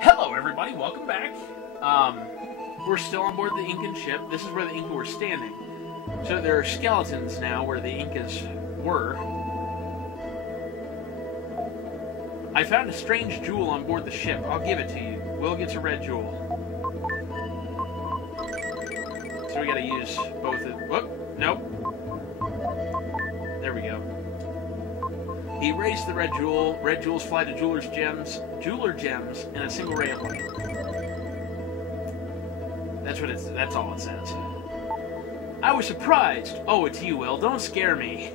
Hello everybody, welcome back. We're still on board the Incan ship. This is where the Inca were standing. So there are skeletons now where the Incas were. I found a strange jewel on board the ship. I'll give it to you. Will gets a red jewel. So we gotta use both of... Whoop! Nope. There we go. He raised the red jewel. Red jewels fly to jeweler gems in a single ray of light. That's all it says. I was surprised. Oh, it's you, Will. Don't scare me.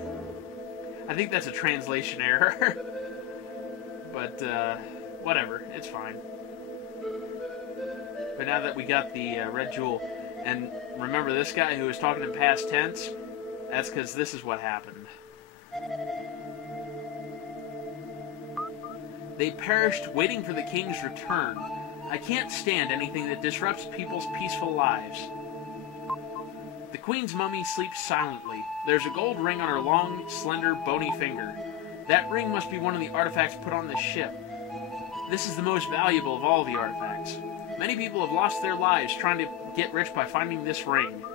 I think that's a translation error. But, whatever. It's fine. But now that we got the red jewel, and remember this guy who was talking in past tense? That's because this is what happened. They perished waiting for the king's return. I can't stand anything that disrupts people's peaceful lives. The queen's mummy sleeps silently. There's a gold ring on her long, slender, bony finger. That ring must be one of the artifacts put on this ship. This is the most valuable of all the artifacts. Many people have lost their lives trying to get rich by finding this ring.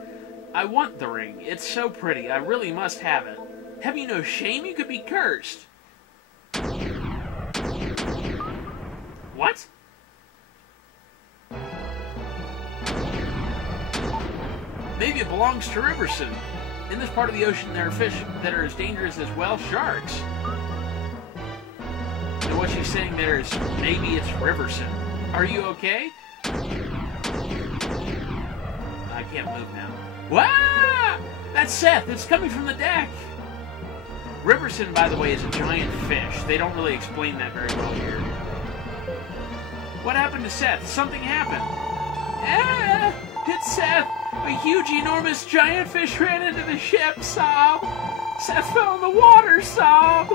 I want the ring. It's so pretty. I really must have it. Have you no shame? You could be cursed. What? Maybe it belongs to Riverson. In this part of the ocean, there are fish that are as dangerous as whale sharks. So what she's saying there is, maybe it's Riverson. Are you okay? I can't move now. Wow! That's Seth. It's coming from the deck. Riverson, by the way, is a giant fish. They don't really explain that very well here. What happened to Seth? Something happened. Ah! It's Seth! A huge, enormous, giant fish ran into the ship, sob! Seth fell in the water, sob!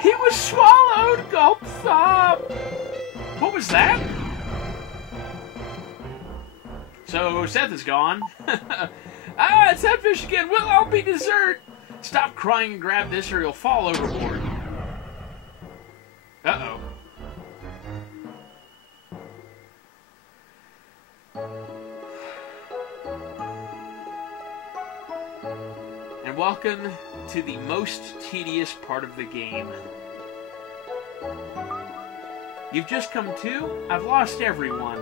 He was swallowed, gulp, sob! What was that? So, Seth is gone. Ah, it's that fish again! Will I'll be dessert! Stop crying and grab this or you'll fall overboard. Uh-oh. And welcome to the most tedious part of the game. You've just come to? I've lost everyone.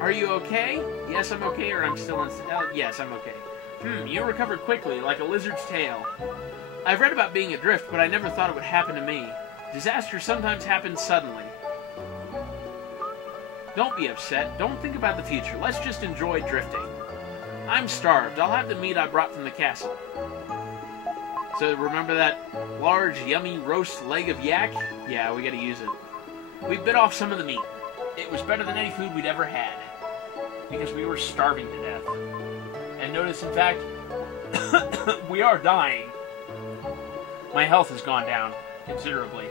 Are you okay? Yes, I'm okay, or I'm still in... yes, I'm okay. You recovered quickly, like a lizard's tail. I've read about being adrift, but I never thought it would happen to me. Disasters sometimes happen suddenly. Don't be upset. Don't think about the future. Let's just enjoy drifting. I'm starved. I'll have the meat I brought from the castle. So remember that large, yummy roast leg of yak? Yeah, we gotta use it. We bit off some of the meat. It was better than any food we'd ever had. Because we were starving to death. And notice, in fact, we are dying. My health has gone down considerably.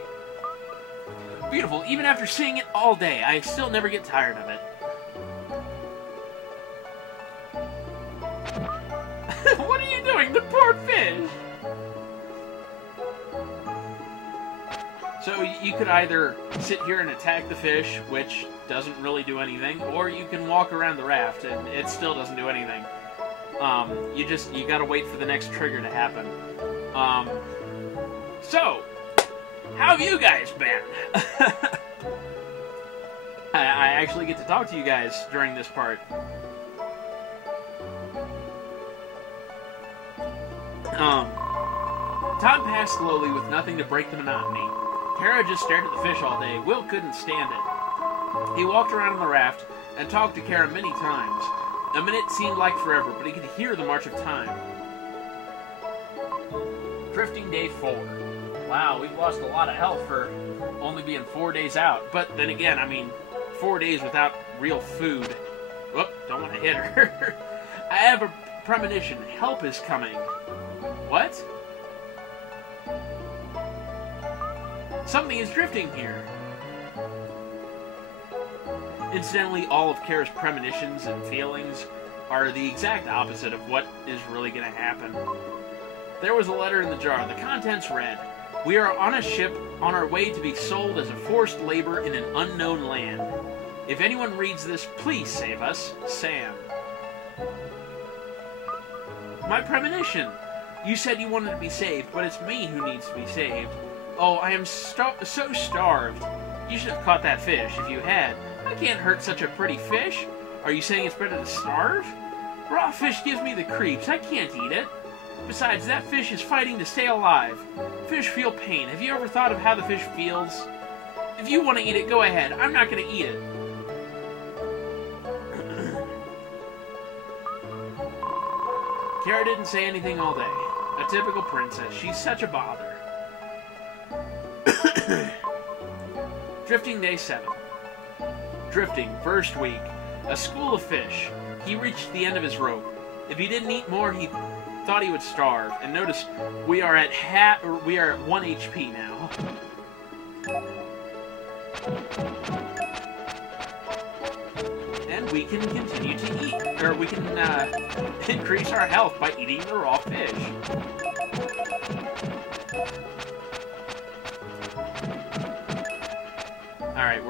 Beautiful. Even after seeing it all day, I still never get tired of it. What are you doing? The poor fish! So you could either sit here and attack the fish, which doesn't really do anything, or you can walk around the raft and it still doesn't do anything. You gotta wait for the next trigger to happen. So, how have you guys been? I actually get to talk to you guys during this part. Time passed slowly with nothing to break the monotony. Kara just stared at the fish all day. Will couldn't stand it. He walked around on the raft and talked to Kara many times. A minute seemed like forever, but he could hear the march of time. Drifting day 4. Wow, we've lost a lot of health for only being 4 days out. But then again, I mean, 4 days without real food. Whoop, don't want to hit her. I have a premonition. Help is coming. What? Something is drifting here. Incidentally, all of Kara's premonitions and feelings are the exact opposite of what is really going to happen. There was a letter in the jar. The contents read, "We are on a ship on our way to be sold as a forced labor in an unknown land. If anyone reads this, please save us. Sam. My premonition! You said you wanted to be saved, but it's me who needs to be saved. Oh, I am so starved. You should have caught that fish if you had. I can't hurt such a pretty fish. Are you saying it's better to starve? Raw fish gives me the creeps. I can't eat it. Besides, that fish is fighting to stay alive. Fish feel pain. Have you ever thought of how the fish feels? If you want to eat it, go ahead. I'm not going to eat it. Kara didn't say anything all day. A typical princess. She's such a bother. Drifting day 7. Drifting, first week. A school of fish. He reached the end of his rope. If he didn't eat more, he thought he would starve. And notice, we are at 1 HP now. And we can continue to eat. Or we can increase our health by eating the raw fish. Alright,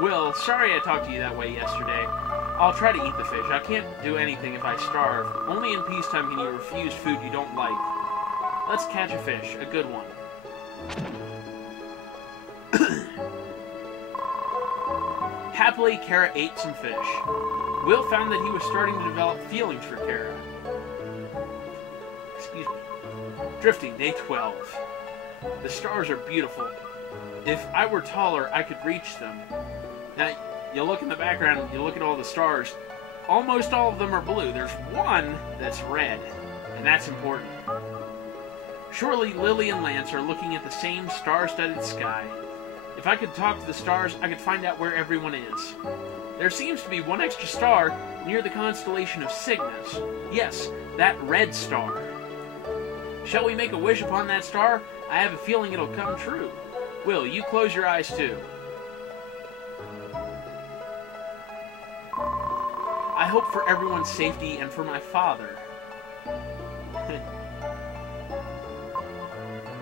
Will, sorry I talked to you that way yesterday. I'll try to eat the fish. I can't do anything if I starve. Only in peacetime can you refuse food you don't like. Let's catch a fish. A good one. Happily, Kara ate some fish. Will found that he was starting to develop feelings for Kara. Excuse me. Drifting, day 12. The stars are beautiful. If I were taller, I could reach them. Now, you look in the background and you look at all the stars. Almost all of them are blue. There's one that's red, and that's important. Surely Lily and Lance are looking at the same star-studded sky. If I could talk to the stars, I could find out where everyone is. There seems to be one extra star near the constellation of Cygnus. Yes, that red star. Shall we make a wish upon that star? I have a feeling it'll come true. Will, you close your eyes too. I hope for everyone's safety and for my father.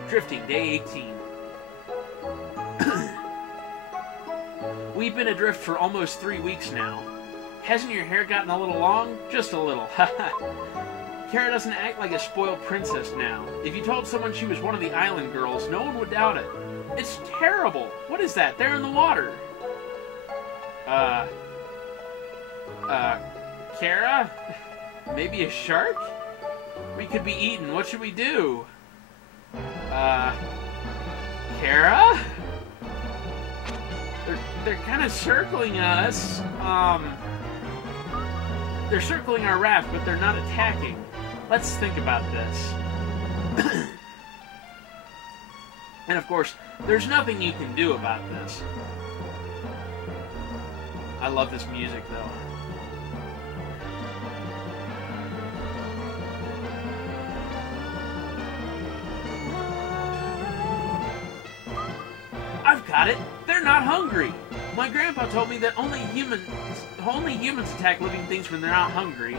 Drifting, day 18. We've been adrift for almost 3 weeks now. Hasn't your hair gotten a little long? Just a little. Kara doesn't act like a spoiled princess now. If you told someone she was one of the island girls, no one would doubt it. It's terrible. What is that? They're in the water. Kara? Maybe a shark? We could be eaten. What should we do? Kara? They're kind of circling us. They're circling our raft, but they're not attacking. Let's think about this. And of course, there's nothing you can do about this. I love this music, though. I've got it! They're not hungry! My grandpa told me that only humans attack living things when they're not hungry.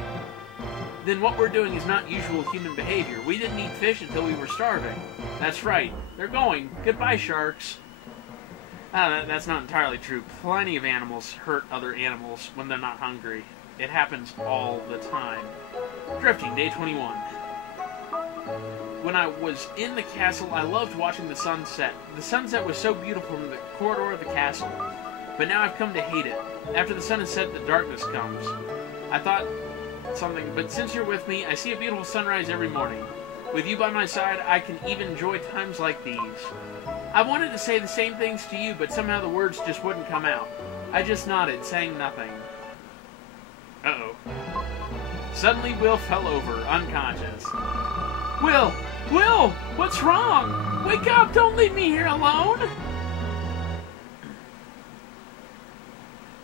Then what we're doing is not usual human behavior. We didn't eat fish until we were starving. That's right. They're going. Goodbye, sharks. That's not entirely true. Plenty of animals hurt other animals when they're not hungry. It happens all the time. Drifting, day 21. When I was in the castle, I loved watching the sunset. The sunset was so beautiful in the corridor of the castle. But now I've come to hate it. After the sun has set, the darkness comes. I thought something, but since you're with me, I see a beautiful sunrise every morning. With you by my side, I can even enjoy times like these. I wanted to say the same things to you, but somehow the words just wouldn't come out. I just nodded, saying nothing. Uh-oh. Suddenly, Will fell over, unconscious. Will! Will! What's wrong? Wake up! Don't leave me here alone!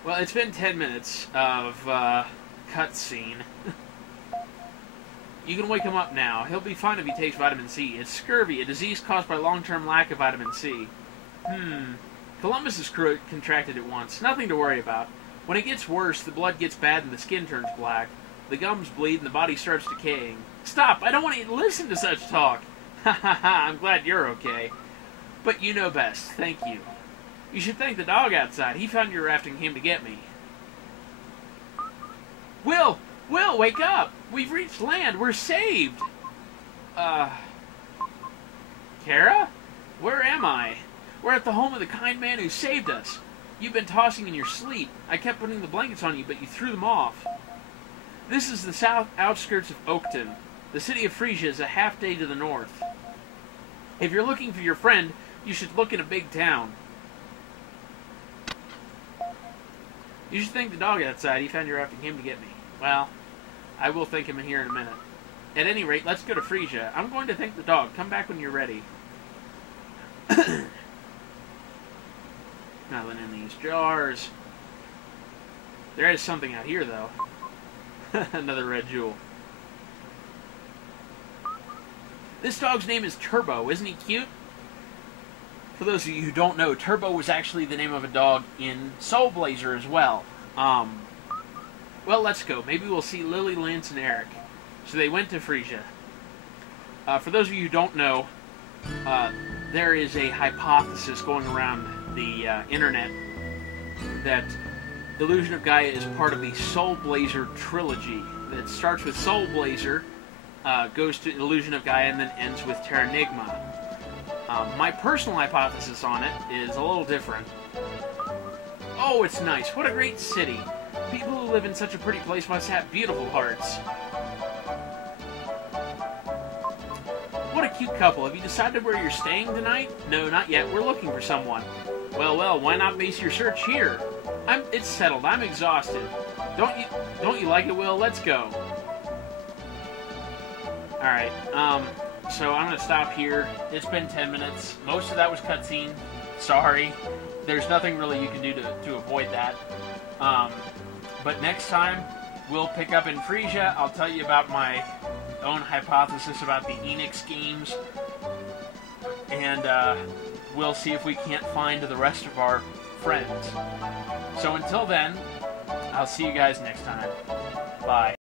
Well, it's been 10 minutes of, cutscene. You can wake him up now. He'll be fine if he takes vitamin C. It's scurvy, a disease caused by long-term lack of vitamin C. Columbus's crew contracted it once. Nothing to worry about. When it gets worse, the blood gets bad and the skin turns black. The gums bleed and the body starts decaying. Stop! I don't want to listen to such talk! Ha ha ha, I'm glad you're okay. But you know best. Thank you. You should thank the dog outside. He found your raft and came to get me. Will! Will, wake up! We've reached land. We're saved! Kara? Where am I? We're at the home of the kind man who saved us. You've been tossing in your sleep. I kept putting the blankets on you, but you threw them off. This is the south outskirts of Oakton. The city of Frisia is a half day to the north. If you're looking for your friend, you should look in a big town. You should thank the dog outside. He found your raft and came to get me. Well, I will thank him here in a minute. At any rate, let's go to Frisia. I'm going to thank the dog. Come back when you're ready. Nothing in these jars. There is something out here, though. Another red jewel. This dog's name is Turbo. Isn't he cute? For those of you who don't know, Turbo was actually the name of a dog in Soul Blazer as well. Well, let's go. Maybe we'll see Lily, Lance, and Eric. So they went to Frisia. For those of you who don't know, there is a hypothesis going around the internet that Illusion of Gaia is part of the Soul Blazer trilogy. That starts with Soul Blazer, goes to Illusion of Gaia, and then ends with Terranigma. My personal hypothesis on it is a little different. Oh, it's nice. What a great city. People who live in such a pretty place must have beautiful hearts. What a cute couple. Have you decided where you're staying tonight? No, not yet. We're looking for someone. Well, well, why not base your search here? It's settled. I'm exhausted. Don't you like it, Will? Let's go. Alright, so I'm going to stop here. It's been 10 minutes. Most of that was cutscene. Sorry. There's nothing really you can do to avoid that. But next time, we'll pick up in Frisia. I'll tell you about my own hypothesis about the Enix games. And we'll see if we can't find the rest of our friends. So until then, I'll see you guys next time. Bye.